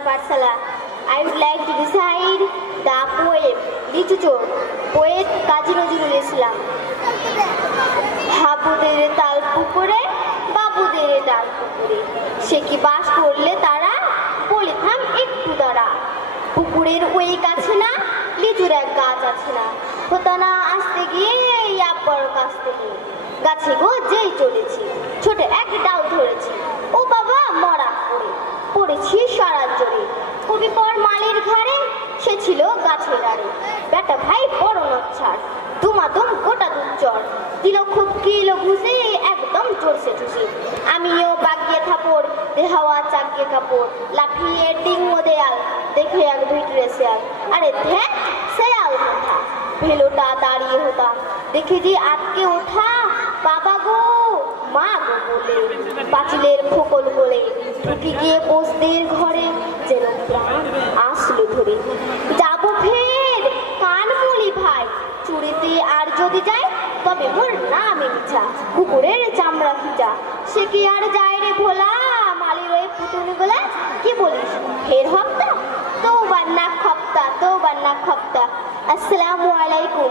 Parsala. I would like to recite the poem Lichuchor, poet Kazi Nazrul Islam. হাবুদের তাল পুকুরে বাবুদের ডাল পুকুরে সে কি বাস করলে তারা বলে থাম একটু দাঁড়া পুকুরের ওই কাছে না লিচুর এক গাছ আছে না হোতানা আসতে গিয়ে আব্বার কাছ থেকে গাছে গো যেই চলেছি ছোট এক ডাল ধরেছি ও বাবা মরা পড়ে পড়েছি সারা জোরে কবি পর মালির ঘাড়ে সে ছিল গাছের আড়ে বেটা ভাই বড় নচ্ছাড় দুমাদম গোটা দুচর দিল খুব কিলো ঘুষে একদম চড়ছে ঠুসি আমিও বাগিয়ে থাপড় দেহাওয়া চাগিয়ে কাপড় লাফিয়ে ডিঙ্গো দেয়াল দেখে এক ভিতরে শেয়াল আরে ধ্যান শেয়াল কথা ভেলোটা দাঁড়িয়ে হতাম দেখে যে আটকে ওঠা বাবা গো মা গো বলে পাঁচিলের ফোকল বলে ঢুকে গিয়ে বসদের ঘরে যেন প্রাণ আসলো ধরে যাবো ফের কান বলি ভাই চুরিতে আর যদি যাই তবে মোর নামে মিছা কুকুরের চামড়া খিচা সে কি আর যায় রে ভোলা মালির ওই পুতুনি গোলা কি বলিস ফের হপ্তা তো বান্না খপ্তা আসসালামু আলাইকুম।